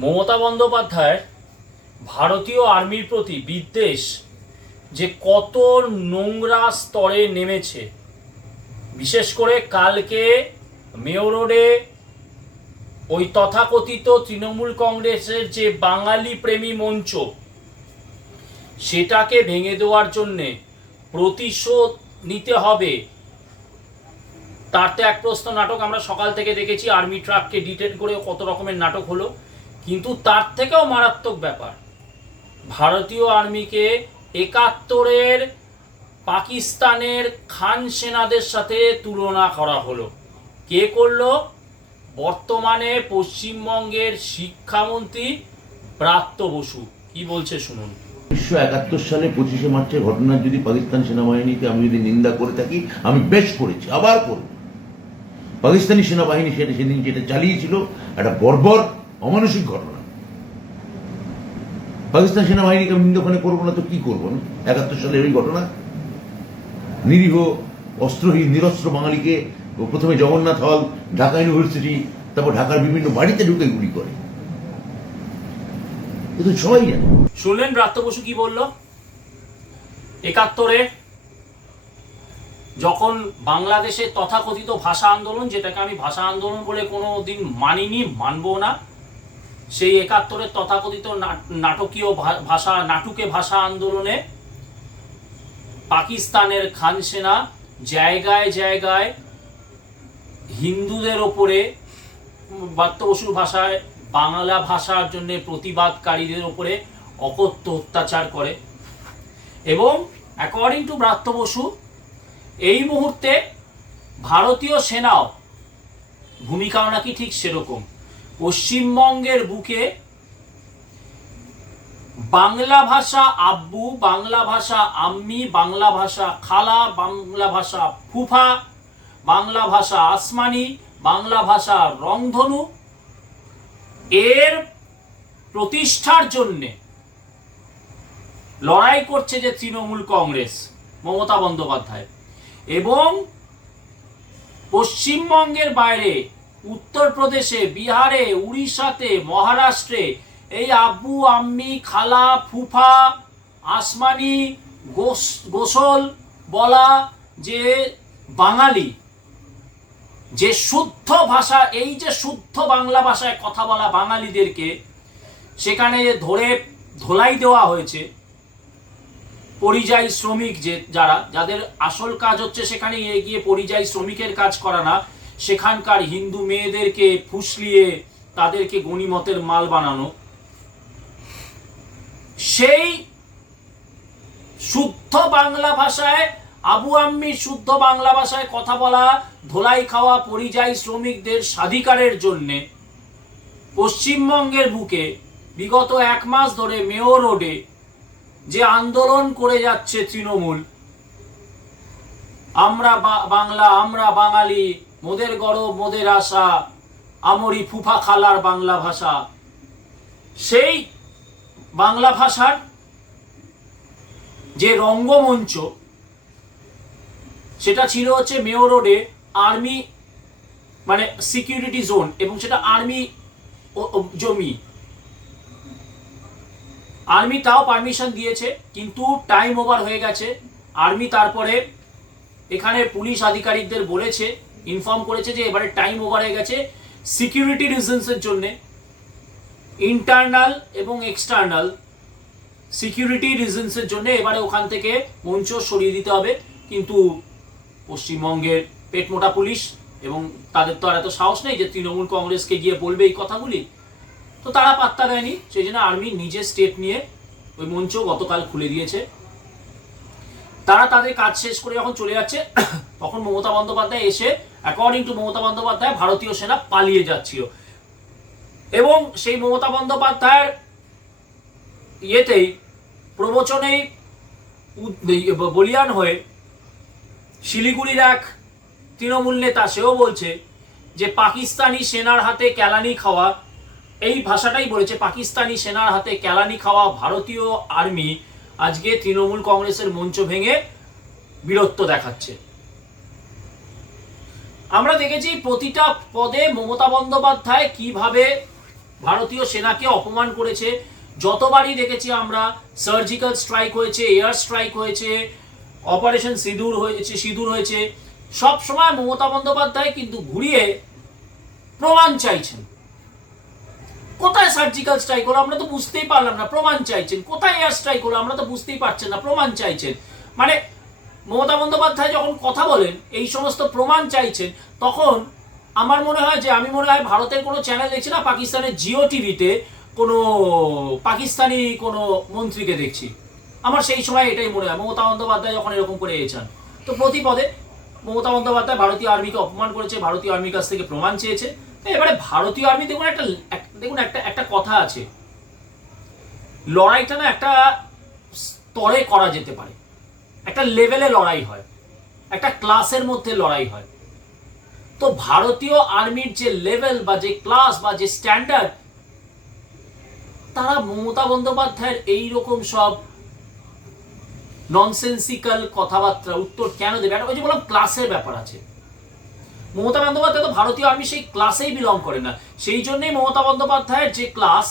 মমতা বন্দ্যোপাধ্যায় ভারতীয় আর্মির প্রতি বিদ্বেষ যে কত নোংরা স্তরে নেমেছে, বিশেষ করে কালকে মেয়ো রোডে ওই তথাকথিত তৃণমূল কংগ্রেসের যে বাঙালি প্রেমী মঞ্চ, সেটাকে ভেঙে দেওয়ার জন্যে প্রতিশোধ নিতে হবে, তার তো এক প্রশ্ন নাটক আমরা সকাল থেকে দেখেছি। আর্মি ট্রাককে ডিটেন করে কত রকমের নাটক হলো, কিন্তু তার থেকেও মারাত্মক ব্যাপার, ভারতীয় আর্মিকে ৭১-এর পাকিস্তানের খান সেনাদের সাথে তুলনা করা হলো। কে করলো? বর্তমানে পশ্চিমবঙ্গের শিক্ষামন্ত্রী ব্রাত্য বসু কি বলছে শুনুন। ১৯৭১ সালে ২৫শে মার্চের ঘটনার যদি পাকিস্তান সেনাবাহিনীকে আমি যদি নিন্দা করে থাকি, আমি বেশ করেছি, আবার করব। পাকিস্তানি সেনাবাহিনী সেদিন যেটা চালিয়েছিল একটা বর্বর অমানসিক ঘটনা। পাকিস্তান সেনাবাহিনীকে আমি নিন্দা করবো না তো কি করবো না? ৭১ সালের ওই ঘটনা, নিরীহ অস্ত্রহীন নিরস্ত্র বাঙালিকে প্রথমে জগন্নাথ হল, ঢাকা ইউনিভার্সিটি, তারপর ঢাকার বিভিন্ন বাড়িতে ঢুকে গুলি করে, কিন্তু সবাই জানে। শুনলেন ব্রাত্য বসু কি বলল? ৭১-এ যখন বাংলাদেশের তথাকথিত ভাষা আন্দোলন, যেটাকে আমি ভাষা আন্দোলন বলে কোনো দিন মানিনি, মানবো না, সেই ৭১-এর তথাকথিত নাটকীয় ভাষা নাটুকে ভাষা আন্দোলনে পাকিস্তানের খান সেনা জায়গায় জায়গায় হিন্দুদের ওপরে, ব্রাত্য বসুর ভাষায় বাংলা ভাষার জন্য প্রতিবাদকারীদের ওপরে অকথ্য অত্যাচার করে। এবং অ্যাকর্ডিং টু ব্রাত্য বসু, এই মুহূর্তে ভারতীয় সেনাও ভূমিকাও নাকি ঠিক সেরকম। পশ্চিমবঙ্গের বুকে বাংলা ভাষা আব্বু, বাংলা ভাষা আম্মি, বাংলা ভাষা খালা, বাংলা ভাষা ফুফা, বাংলা ভাষা আসমানি, বাংলা ভাষা রংধনু, এর প্রতিষ্ঠার জন্যে লড়াই করছে যে তৃণমূল কংগ্রেস, মমতা বন্দ্যোপাধ্যায়। এবং পশ্চিমবঙ্গের বাইরে উত্তরপ্রদেশে, বিহারে, উড়িষ্যাতে, মহারাষ্ট্রে এই আব্বু, আম্মি, খালা, ফুফা, আসমানি, গোসল বলা যে বাঙালি, যে শুদ্ধ ভাষা, এই যে শুদ্ধ বাংলা ভাষায় কথা বলা বাঙালিদেরকে সেখানে ধরে ধোলাই দেওয়া হয়েছে। পরিযায়ী শ্রমিক যাদের আসল কাজ হচ্ছে সেখানে গিয়ে পরিযায়ী শ্রমিকের কাজ করা না, সেখানকার হিন্দু মেয়েদেরকে ফুসলিয়ে তাদেরকে গণিমতের মাল বানানো, সেই শুদ্ধ বাংলা ভাষায় আবু আম্মি শুদ্ধ বাংলা ভাষায় কথা বলা ধোলাই খাওয়া পরিযায়ী শ্রমিকদের স্বাধিকারের জন্যে পশ্চিমবঙ্গের বুকে বিগত ১ মাস ধরে মেয়ো রোডে যে আন্দোলন করে যাচ্ছে তৃণমূল, আমরা বাংলা, আমরা বাঙালি, মোদের গর্ব মোদের আশা, আমরি ফুফা খালার বাংলা ভাষা, সেই বাংলা ভাষার যে রঙ্গমঞ্চ, সেটা ছিল হচ্ছে মেয়ো রোডে আর্মি, মানে সিকিউরিটি জোন, এবং সেটা আর্মি জমি। আর্মি তাও পারমিশন দিয়েছে, কিন্তু টাইম ওভার হয়ে গেছে। আর্মি তারপরে এখানে পুলিশ আধিকারিকদের বলেছে, ইনফর্ম করেছে যে এবারে টাইম ওভার হয়ে গেছে, সিকিউরিটি রিজনসের জন্য, ইন্টারনাল এবং এক্সটার্নাল সিকিউরিটি রিজনসের জন্য এবারে ওখান থেকে মঞ্চ সরিয়ে দিতে হবে। কিন্তু পশ্চিমবঙ্গের পেটমোটা পুলিশ, এবং তাদের তো আর এত সাহস নেই যে তৃণমূল কংগ্রেসকে গিয়ে বলবে এই কথাগুলি, তো তারা পাত্তা দেয়নি। সেই জন্য আর্মি নিজে স্টেপ নিয়ে ওই মঞ্চ গতকাল খুলে দিয়েছে। তারা তাদের কাজ শেষ করে যখন চলে যাচ্ছে, তখন মমতা বন্দ্যোপাধ্যায় এসে, অ্যাকর্ডিং টু মমতা বন্দ্যোপাধ্যায়, ভারতীয় সেনা পালিয়ে যাচ্ছিল। এবং সেই মমতা বন্দ্যোপাধ্যায়ের ইয়েতেই, প্রবচনেই বলিয়ান হয়ে শিলিগুড়ির এক তৃণমূল নেতা, সেও বলছে যে পাকিস্তানি সেনার হাতে কেলানি খাওয়া, এই ভাষাটাই বলেছে, পাকিস্তানি সেনার হাতে কেলানি খাওয়া ভারতীয় আর্মি আজকে তৃণমূল কংগ্রেসের মঞ্চ ভেঙে বীরত্ব দেখাচ্ছে। আমরা দেখেছি প্রতিটা পদে মমতা বন্দ্যোপাধ্যায় কিভাবে ভারতীয় সেনাকে অপমান করেছে। যতবারই দেখেছি আমরা, সার্জিক্যাল স্ট্রাইক হয়েছে, এয়ার স্ট্রাইক হয়েছে, অপারেশন সিঁদুর হয়েছে, সব সময় মমতা বন্দ্যোপাধ্যায় কিন্তু ঘুরিয়ে প্রমাণ চাইছেন। কোথায় সার্জিক্যাল স্ট্রাইক হলো আমরা তো বুঝতেই পারলাম না, প্রমাণ চাইছেন। কোথায় এয়ার স্ট্রাইক হলো আমরা তো বুঝতেই পারছেন না, প্রমাণ চাইছেন। মানে মমতা বন্দ্যোপাধ্যায় যখন কথা বলেন, এই সমস্ত প্রমাণ চাইছেন, তখন আমার মনে হয় যে আমি মনে হয় ভারতের কোনো চ্যানেল দেখছি না, পাকিস্তানের জিও টিভিতে কোনো পাকিস্তানি কোনো মন্ত্রীকে দেখছি। আমার সেই সময় এটাই মনে হয়, মমতা বন্দ্যোপাধ্যায় যখন এরকম করে এসেছেন, তো প্রতিপদে মমতা বন্দ্যোপাধ্যায় ভারতীয় আর্মিকে অপমান করেছে, ভারতীয় আর্মির কাছ থেকে প্রমাণ চেয়েছে। এবারে ভারতীয় আর্মি দেখুন একটা কথা আছে, লড়াইটা না একটা স্তরে করা যেতে পারে, একটা লেভেলে লড়াই হয়, একটা ক্লাসের মধ্যে লড়াই হয়। তো ভারতীয় আর্মির যে লেভেল বা যে ক্লাস বা যে স্ট্যান্ডার্ড, তারা মমতা বন্দ্যোপাধ্যায়ের এইরকম সব ননসেন্সিক্যাল কথাবার্তা উত্তর কেন দেবে? ওই যে বললাম, ক্লাসের ব্যাপার আছে। মমতা বন্দ্যোপাধ্যায় তো ভারতীয় আর্মি সেই ক্লাসেই বিলং করে না, সেই জন্যই মমতা বন্দ্যোপাধ্যায়ের যে ক্লাস,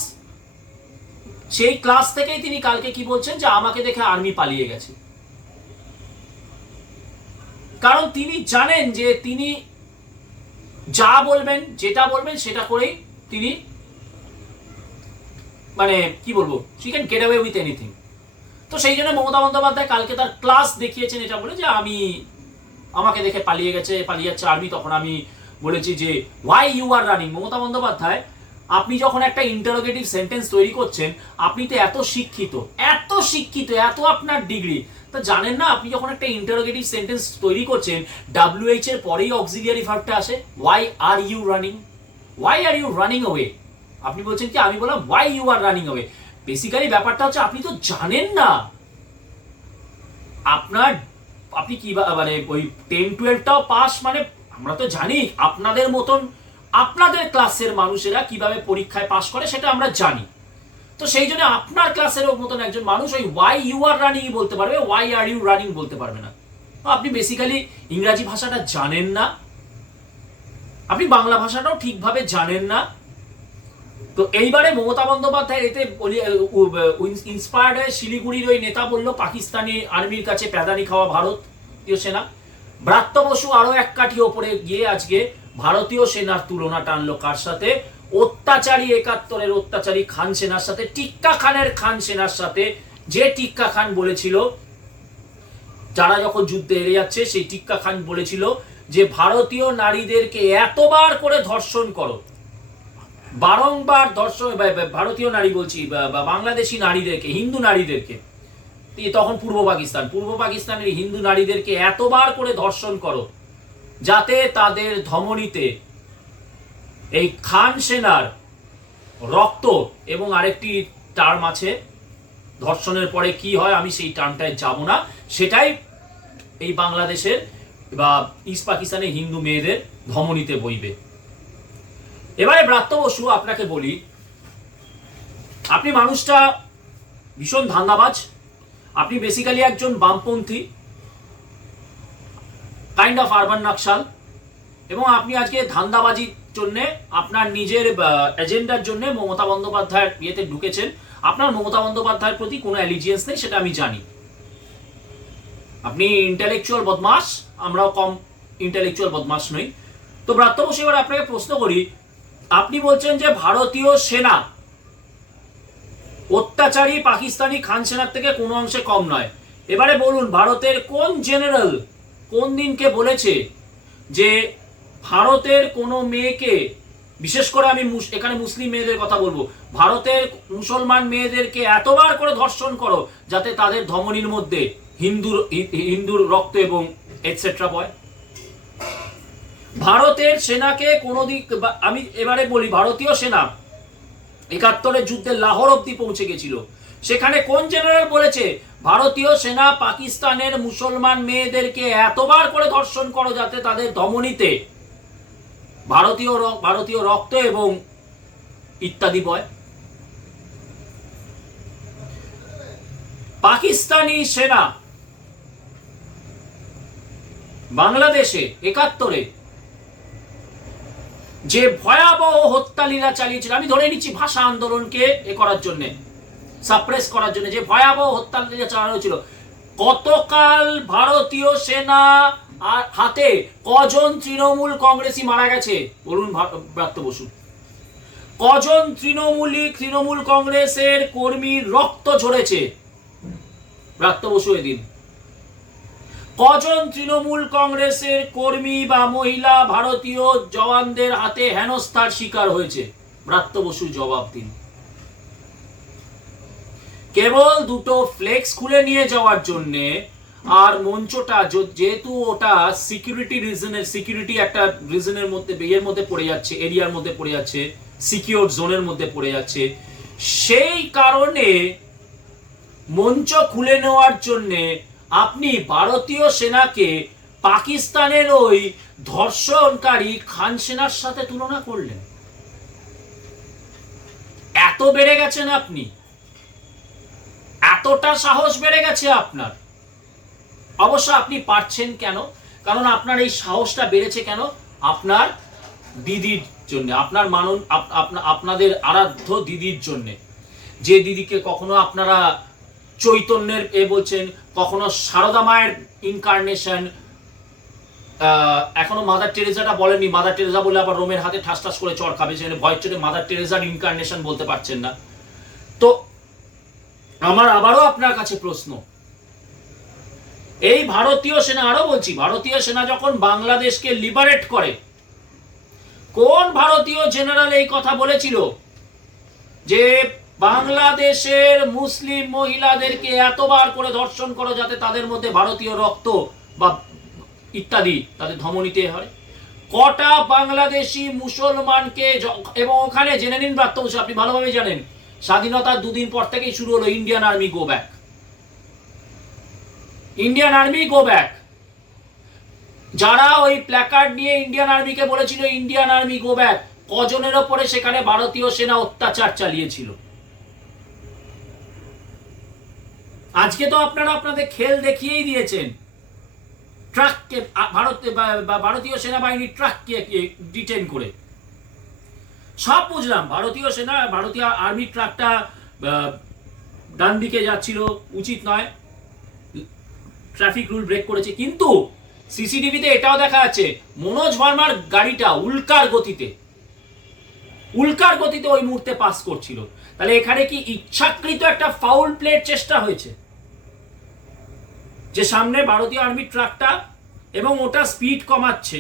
সেই ক্লাস থেকেই তিনি কালকে কি বলছেন যে আমাকে দেখে আর্মি পালিয়ে গেছে। কারণ তিনি জানেন যে তিনি যা বলবেন, যেটা বলবেন সেটা করেই তিনি, মানে কি বলবো, she can get away with anything। তো সেই জন্য মমতা বন্দ্যোপাধ্যায় কালকে তার ক্লাস দেখিয়েছেন এটা বলে যে আমাকে দেখে পালিয়ে যাচ্ছে আর্মি। তখন আমি বলেছি যে why you are running। Mamata Bandyopadhyay, আপনি যখন একটা ইন্টারোগেটিভ সেন্টেন্স তৈরি করছেন, আপনি তো এত শিক্ষিত, এত আপনার ডিগ্রি, তা জানেন না আপনি যখন একটা ইন্টারোগেটিভ সেন্টেন্স তৈরি করছেন, WH এর পরেই অক্সিলিয়ারি ভার্বটা আসে, why are you running away। আপনি বলছেন কি, আমি বললাম why you are running away। Basically ব্যাপারটা হচ্ছে আপনি তো জানেন না আপনি কি, মানে ওই 10-12টাও পাস, মানে আমরা তো জানি আপনাদের মতন আপনাদের ক্লাসের মানুষেরা কিভাবে পরীক্ষায় পাস করে সেটা আমরা জানি। তো সেই জন্য আপনার ক্লাসের মতন একজন মানুষ ওই why you are running বলতে পারবে, why are you running বলতে পারবে না। আপনি বেসিক্যালি ইংরাজি ভাষাটা জানেন না, আপনি বাংলা ভাষাটাও ঠিকভাবে জানেন না। তো এইবারে মমতা বন্দ্যোপাধ্যায় এতে ইন্সপায়ার্ড হয়ে শিলিগুড়ির ওই নেতা বললো পাকিস্তানি আর্মির কাছে প্যাদানি খাওয়া ভারতীয় সেনা। ব্রাত্য বসু আরো এক কাঠি ওপরে গিয়ে আজকে ভারতীয় সেনার তুলনা টানলো কার সাথে? অত্যাচারী 71-এর অত্যাচারী খান সেনার সাথে, টিক্কা খানের খান সেনার সাথে। যে টিক্কা খান বলেছিল, যারা যখন যুদ্ধে হেরে যাচ্ছে, সেই টিক্কা খান বলেছিল যে ভারতীয় নারীদেরকে এতবার করে ধর্ষণ করো, বারংবার ধর্ষণ, ভারতীয় নারী বলছি, বাংলাদেশি নারীদেরকে, হিন্দু নারীদেরকে, তখন পূর্ব পাকিস্তানের হিন্দু নারীদেরকে এতবার করে ধর্ষণ করো যাতে তাদের ধমনীতে এই খান সেনার রক্ত, এবং আরেকটি টার্ম আছে ধর্ষণের পরে কি হয়, আমি সেই টার্মটায় যাব না, সেটাই এই বাংলাদেশের বা ইস্ট পাকিস্তানের হিন্দু মেয়েদের ধমনীতে বইবে। এবারে ব্রাত্য বসু, আপনাকে বলি, আপনি মানুষটা ভীষণ ধান্দাবাজ, আপনি বেসিক্যালি একজন বামপন্থী কাইন্ড অফ আরবান নকশাল, এবং আপনি আজকে ধান্দাবাজির জন্য, আপনার নিজের এজেন্ডার জন্য মমতা বন্দ্যোপাধ্যায়ের ইয়েতে ঢুকেছেন। আপনার মমতা বন্দ্যোপাধ্যায়ের প্রতি কোনো অ্যালিজিয়েন্স নেই, সেটা আমি জানি। আপনি ইন্টেলেকচুয়াল বদমাস, আমরাও কম ইন্টেলেকচুয়াল বদমাস নই। তো ব্রাত্য বসু, এবার আপনাকে প্রশ্ন করি, আপনি বলছেন যে ভারতীয় সেনা অত্যাচারী পাকিস্তানি খান সেনার থেকে কোনো অংশে কম নয়। এবারে বলুন, ভারতের কোন জেনারেল কোন দিনকে বলেছে যে ভারতের কোনো মেয়েকে, বিশেষ করে আমি এখানে মুসলিম মেয়েদের কথা বলবো, ভারতের মুসলমান মেয়েদেরকে এতবার করে ধর্ষণ করো যাতে তাদের ধমনীর মধ্যে হিন্দুর রক্ত এবং এটসেট্রা বয়? ভারতের সেনাকে কোনো দিক, আমি এবারে বলি, ভারতীয় সেনা 71-এর যুদ্ধে লাহোর অব্দি পৌঁছে গেছিল, সেখানে কোন জেনারেল বলেছে ভারতীয় সেনা পাকিস্তানের মুসলমান মেয়েদেরকে এতবার করে ধর্ষণ করো যাতে তাদের ধমনীতে ভারতীয় রক্ত এবং ইত্যাদি বয়? পাকিস্তানি সেনা বাংলাদেশে 71-এ যে ভয়াবহ হত্যালীলা চালিয়েছিল, আমি ধরে নিচ্ছি ভাষা আন্দোলনকে করার জন্য, সাপ্রেস করার জন্য যে ভয়াবহ হত্যালীলা চালানো হয়েছিল, গতকাল ভারতীয় সেনা আর হাতে কজন তৃণমূল কংগ্রেসী মারা গেছে বলুন ব্রাত্য বসু? কজন তৃণমূল কংগ্রেসের কর্মীর রক্ত ঝরেছে ব্রাত্য বসু এদিন? কজন তৃণমূল কংগ্রেসের কর্মী বা মহিলা ভারতীয় জওয়ানদের হাতে হেনস্থার শিকার হয়েছে? ব্রাত্য বসু জবাব দিন। কেবল দুটো ফ্লেক্স খুলে নিয়ে যাওয়ার জন্য, আর মঞ্চটা যেহেতু ওটা সিকিউরিটি রিজনের, সিকিউরিটি একটা রিজনের মধ্যে, এর মধ্যে পড়ে যাচ্ছে, এরিয়ার মধ্যে পড়ে যাচ্ছে, সিকিউর জোনের মধ্যে পড়ে যাচ্ছে, সেই কারণে মঞ্চ খুলে নেওয়ার জন্য আপনি ভারতীয় সেনাকে পাকিস্তানের ওই ধর্ষণকারী খান সেনার সাথে তুলনা করলেন। এত বেড়ে গেছেন আপনি, এতটা সাহস বেড়ে গেছে আপনার। অবশ্য আপনি পারছেন কেন? কারণ আপনার এই সাহসটা বেড়েছে কেন? আপনার দিদির জন্য, আপনার আপনাদের আরাধ্য দিদির জন্য, যে দিদিকে কখনো আপনারা চৈতন্যের বলছেন, কখনো সারদা মায়ের ইনকার্নেশন, এখনো মাদার টেরেজাটা বলেননি। মাদার টেরেজা বলে আবার রোমের হাতে ঠাস ঠাস করে চড় খাবে, সেখানে ভয়ের চোটে মাদার টেরেজার ইনকার্নেশন বলতে পারছেন না। তো আমার আবারও আপনার কাছে প্রশ্ন, এই ভারতীয় সেনা, আরো বলছি, ভারতীয় সেনা যখন বাংলাদেশকে লিবারেট করে, কোন ভারতীয় জেনারেল এই কথা বলেছিল যে বাংলাদেশের মুসলিম মহিলাদেরকে এতবার করে ধর্ষণ করো যাতে তাদের মধ্যে ভারতীয় রক্ত বা ইত্যাদি তাদের ধমনীতে হয়? কটা বাংলাদেশি মুসলমানকে, এবং ওখানে জেনে নিন ব্রাত্য বসু, আপনি ভালোভাবে জানেন, স্বাধীনতার দুদিন পর থেকেই শুরু হলো Indian army go back, Indian army go back. যারা ওই প্ল্যাকার্ড নিয়ে ইন্ডিয়ান আর্মিকে বলেছিল ইন্ডিয়ান আর্মি গো ব্যাক, কজনের ওপরে সেখানে ভারতীয় সেনা অত্যাচার চালিয়েছিল? আজকে তো আপনারা আপনাদের খেল দেখিয়েই দিয়েছেন। ট্রাককে ভারতীয় সেনাবাহিনী ট্রাককে ডিটেন করে, সব বুঝলাম, ভারতীয় সেনা, ভারতীয় আর্মি ট্রাকটা ডান দিকে যাচ্ছিল, উচিত নয়, ট্রাফিক রুল ব্রেক করেছে, কিন্তু সিসিটিভিতে এটাও দেখা যাচ্ছে মনোজ ভার্মার গাড়িটা উল্কার গতিতে ওই মুহূর্তে পাস করছিল। তাহলে এখানে কি ইচ্ছাকৃত একটা ফাউল প্লের চেষ্টা হয়েছে, যে সামনে ভারতীয় আর্মি ট্রাকটা এবং ওটা স্পিড কমাচ্ছে,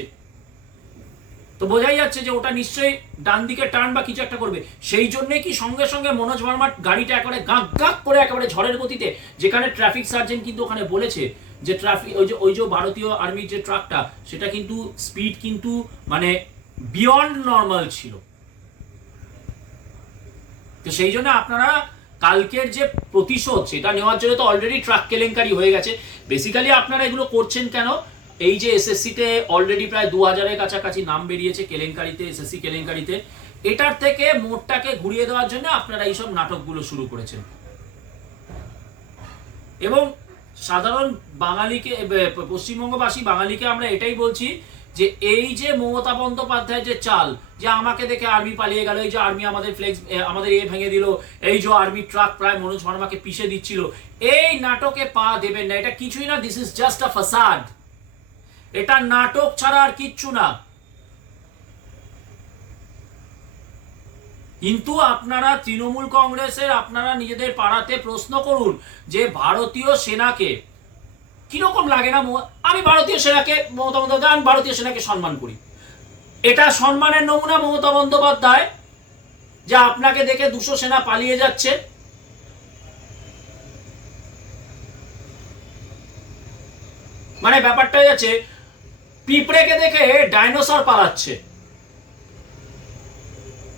তো বোঝাই যাচ্ছে যে ওটা নিশ্চয়ই ডান দিকে টার্ন বা কিছু একটা করবে। সেই জন্য কি সঙ্গে সঙ্গে মনোজ ভার্মার গাড়িটা একেবারে গাঁক গাঁক করে একেবারে ঝড়ের গতিতে, যেখানে ট্রাফিক সার্জেন্ট কিন্তু ওখানে বলেছে যে ট্রাফিক ওই যে ভারতীয় আর্মির যে ট্রাকটা, সেটা কিন্তু স্পিড কিন্তু মানে বিয়ন্ড নর্মাল ছিল। তো সেই জন্য আপনারা কালকের যে প্রতিশোধ, সেটা নেওয়ার জন্য তো অলরেডি ট্রাক কেলেঙ্কারি হয়ে গেছে। বেসিক্যালি আপনারা এগুলো করছেন কেন? এই যে এসএসসিতে অলরেডি প্রায় 2000-এর কাছাকাছি নাম বেরিয়েছে কেলেঙ্কারিতে, এসএসসি কেলেঙ্কারিতে, এটার থেকে মোড়টাকে ঘুরিয়ে দেওয়ার জন্য আপনারা এইসব নাটকগুলো শুরু করেছেন। এবং সাধারণ বাঙালিকে, পশ্চিমবঙ্গবাসী বাঙালিকে আমরা এটাই বলছি যে এই যে মমতা বন্দ্যোপাধ্যায়ের যে চাল, যে আমাকে দেখে আর্মি পালিয়ে গেল, এই যে আর্মি আমাদের ফ্লেক্স, আমাদের ভেঙে দিল, এই যে আর্মি ট্রাক প্রায় মনোজ ভার্মাকে পিষে দিচ্ছিল, এই নাটকে পা দেবেন না। এটা কিছুই না, দিস ইজ জাস্ট আ ফাসাদ। এটা নাটক ছাড়া আর কিচ্ছু না। কিন্তু আপনারা তৃণমূল কংগ্রেসের, আপনারা নিজেদের পাড়াতে প্রশ্ন করুন যে ভারতীয় সেনাকে কিরকম লাগে না। আমি ভারতীয় সেনাকে, মমতা বন্দ্যোপাধ্যায়, আমি ভারতীয় সেনাকে সম্মান করি, এটা সম্মানের নমুনা মমতা বন্দ্যোপাধ্যায়, যে আপনাকে দেখে 200 সেনা পালিয়ে যাচ্ছে। মানে ব্যাপারটা হয়ে যাচ্ছে পিঁপড়েকে দেখে ডাইনোসর পালাচ্ছে,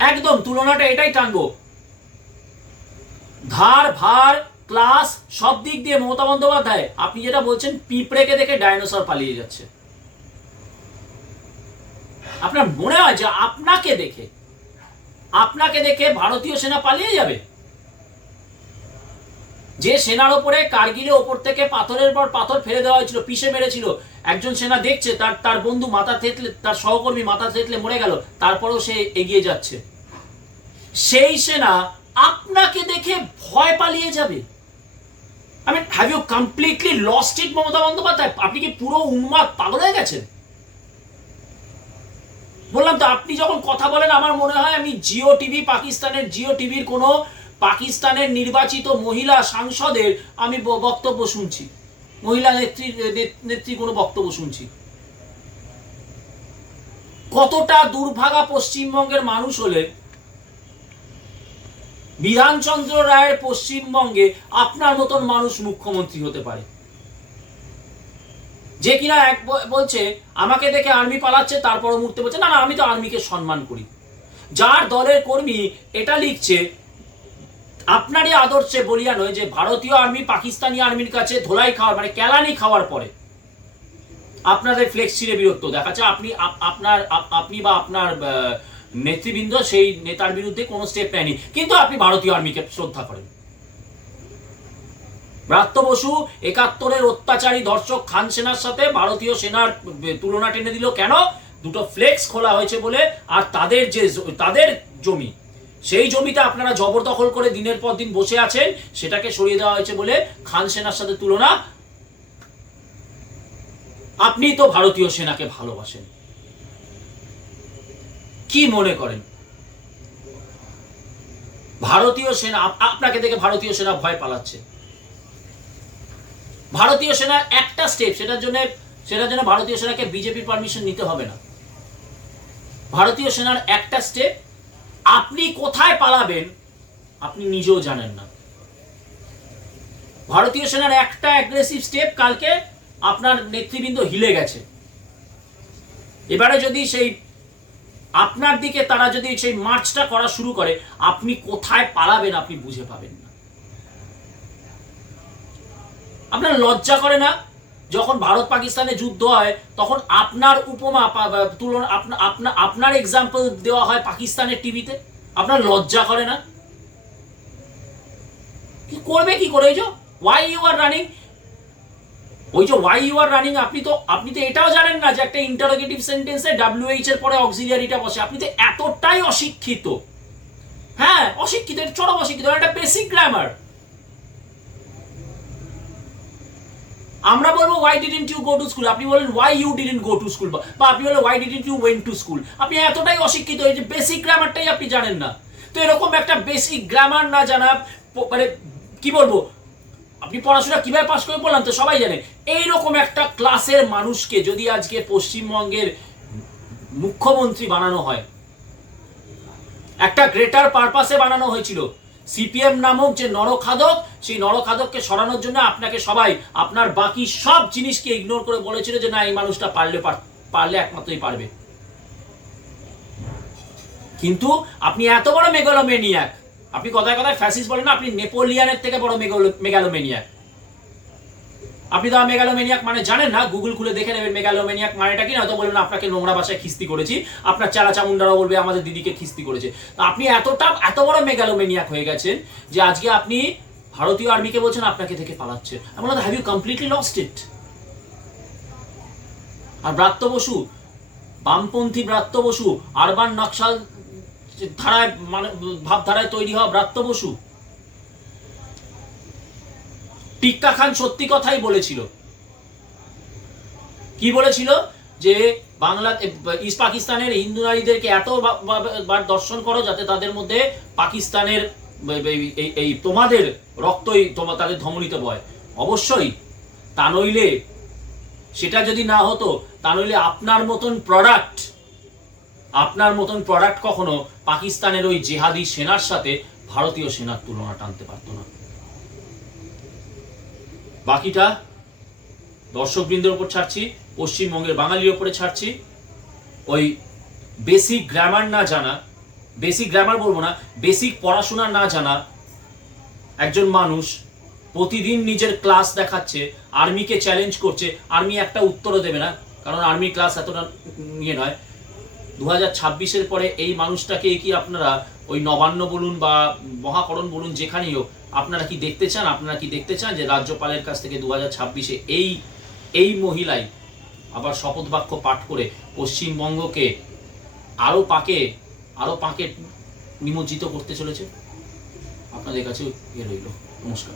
একদম তুলনাটা এটাই টানবো। ধার ভার ক্লাস সব দিক দিয়ে মমতা বন্দ্যোপাধ্যায়, আপনি যেটা বলছেন পিঁপড়েকে দেখে ডাইনোসর পালিয়ে যাচ্ছে, আপনার মনে হয় যে আপনাকে দেখে ভারতীয় সেনা পালিয়ে যাবে? যে সেনার ওপরে কার্গিলে ওপর থেকে পাথরের পর পাথর ফেলে দেওয়া হয়েছিল, পিষে মেরেছিল, একজন সেনা দেখছে তার বন্ধু মাথা থেতলে, তার সহকর্মী মাথা থেতলে মরে গেল, তারপরেও সে এগিয়ে যাচ্ছে। সেই সেনা আপনাকে দেখে ভয় পালিয়ে যাবে? I mean, have you completely lost it, Mamata Bandyopadhyay? আপনি কি পুরো উন্মাদ পাগল হয়ে গেছেন? বললাম তো, আপনি যখন কথা বলেন আমার মনে হয় আমি জিও টিভি, পাকিস্তানের জিও টিভির কোনো পাকিস্তানের নির্বাচিত মহিলা সাংসদের আমি বক্তব্য শুনছি, মহিলা নেত্রী কোনো বক্তব্য শুনছি। কতটা দুর্ভাগা পশ্চিমবঙ্গের মানুষ হলে বিধানচন্দ্র রায়ের পশ্চিমবঙ্গে আপনার মতন মানুষ মুখ্যমন্ত্রী হতে পারে, যে কিনা বলছে আমাকে দেখে আর্মি পালাচ্ছে, তারপর মুহূর্তে বলছে না না আমি তো আর্মিকে সম্মান করি। যার দলের কর্মী এটা লিখছে আপনারই আদর্শে বলিয়া নয় যে ভারতীয় আর্মি পাকিস্তানি আর্মির কাছে ধোলাই খাওয়ার মানে কেলানি খাওয়ার পরে আপনাদের ফ্লেক্স ছিঁড়ে বিরক্ত দেখাচ্ছে, আপনি বা আপনার নেতৃবৃন্দ সেই নেতার বিরুদ্ধে কোনো স্টেপ নেয়নি, কিন্তু আপনি ভারতীয় আর্মিকে শ্রদ্ধা করেন। ব্রাত্য বসু ৭১-এর অত্যাচারী দর্শক খান সেনার সাথে ভারতীয় সেনার তুলনা টেনে দিল কেন? দুটো ফ্লেক্স খোলা হয়েছে বলে, আর তাদের জমি, সেই জমিতে আপনারা জবরদখল করে দিনের পর দিন বসে আছেন, সেটাকে সরিয়ে দেওয়া হয়েছে বলে খান সেনার সাথে তুলনা। আপনি তো ভারতীয় সেনাকে ভালোবাসেন, কি মনে করেন ভারতীয় সেনা আপনাকে দেখে ভারতীয় সেনা ভয় পালাচ্ছে? ভারতীয় সেনার একটা স্টেপ, সেটার জন্য ভারতীয় সেনাকে বিজেপির পারমিশন নিতে হবে না। ভারতীয় সেনার একটা স্টেপ, আপনি কোথায় পালাবেন আপনি নিজেও জানেন না। ভারতীয় সেনার একটা অ্যাগ্রেসিভ স্টেপ, কালকে আপনার নেতৃবৃন্দ হিলে গেছে। এবারে যদি সেই আপনার দিকে তারা যদি সেই মার্চটা করা শুরু করে, আপনি কোথায় পালাবেন আপনি বুঝে পাবেন না। আপনার লজ্জা করে না? যখন ভারত পাকিস্তানে যুদ্ধ হয় তখন আপনার উপমা তুলনা, আপনার এক্সাম্পল দেওয়া হয় পাকিস্তানের টিভিতে, আপনার লজ্জা করে না? কি করবে কি করে? Why you are running, why you are running, আপনি তো এটাও জানেন না যে একটা ইন্টারোগেটিভ সেন্টেন্সে WH এর পরে অক্সিলিয়ারিটা বসে। আপনি তো এতটাই অশিক্ষিত, হ্যাঁ অশিক্ষিত, চরম অশিক্ষিত, একটা বেসিক গ্রামার। আমরা বলবো why didn't you go to school, আপনি বলেন why you didn't go to school, বা আপনি বলেন why didn't you went to school। আপনি এতটাই অশিক্ষিত যে বেসিক গ্রামারটাই আপনি জানেন না। তো এরকম একটা বেসিক গ্রামার না জানা, মানে কি বলবো, আপনি পড়াশোনা কিভাবে পাস করে বললাম তো সবাই জানে। এইরকম একটা ক্লাসের মানুষকে যদি আজকে পশ্চিমবঙ্গের মুখ্যমন্ত্রী বানানো হয়, একটা গ্রেটার পারপাসে বানানো হয়েছিল, সিপিএম নামক যে নরখাদক, সেই নরখাদককে সরানোর জন্য আপনাকে সবাই আপনার বাকি সব জিনিসকে ইগনোর করে বলেছিল যে না এই মানুষটা পারলে একমাত্রই পারবে। কিন্তু আপনি এত বড় মেগালোমেনিয়াক, আপনি কথায় কথায় ফ্যাসিস্ট বলেন না, আপনি নেপোলিয়ানের থেকে বড় মেগালোমেনিয়াক। আপনি তো মেগালোমেনিয়াক মানে জানেন না, গুগল খুলে দেখে নেবেন মেগালোমেনিয়াক মানেটা কি। হয়তো বলবেন আপনাকে নোংরা ভাষায় খিস্তি করেছি, আপনার চারা চামুন্ডারাও বলবে আমাদের দিদিকে খিস্তি করেছে। আপনি এত বড় মেগালোমেনিয়াক হয়ে গেছেন যে আজকে আপনি ভারতীয় আর্মিকে বলছেন আপনাকে থেকে পালাচ্ছে। আমি বললাম have you completely lost it? আর ব্রাত্য বসু, বামপন্থী ব্রাত্য বসু, আরবান নকশাল ধারায় মানে ভাবধারায় তৈরি হওয়া ব্রাত্য বসু, টিক্কা খান সত্যি কথাই বলেছিল। কি বলেছিল? যে ইস্ট পাকিস্তানের হিন্দু নারীদেরকে এতবার দর্শন করো যাতে তাদের মধ্যে পাকিস্তানের এই তোমাদের রক্তই তাদের ধমনীতে বয়। অবশ্যই, তা নইলে সেটা যদি না হতো, তা নইলে আপনার মতন প্রোডাক্ট কখনো পাকিস্তানের ওই জেহাদি সেনার সাথে ভারতীয় সেনার তুলনা টানতে পারত না। বাকিটা দর্শকবৃন্দের উপর ছাড়ছি, পশ্চিমবঙ্গের বাঙালির উপরে ছাড়ছি। ওই বেসিক গ্রামার না জানা, বেসিক গ্রামার বলবো না, বেসিক পড়াশোনা না জানা একজন মানুষ প্রতিদিন নিজের ক্লাস দেখাচ্ছে, আর্মিকে চ্যালেঞ্জ করছে, আর্মি একটা উত্তরও দেবে না, কারণ আর্মি ক্লাস এতটা ইয়ে নয়। 2026-এর পরে এই মানুষটাকে কি আপনারা ওই নবান্ন বলুন বা মহাকরণ বলুন, যেখানেই হোক, আপনারা কি দেখতে চান যে রাজ্যপালের কাছ থেকে 2026-এ এই মহিলাই আবার শপথ বাক্য পাঠ করে পশ্চিমবঙ্গকে আরো পাকে নিমজ্জিত করতে চলেছে? আপনাদের কাছে রইল। নমস্কার।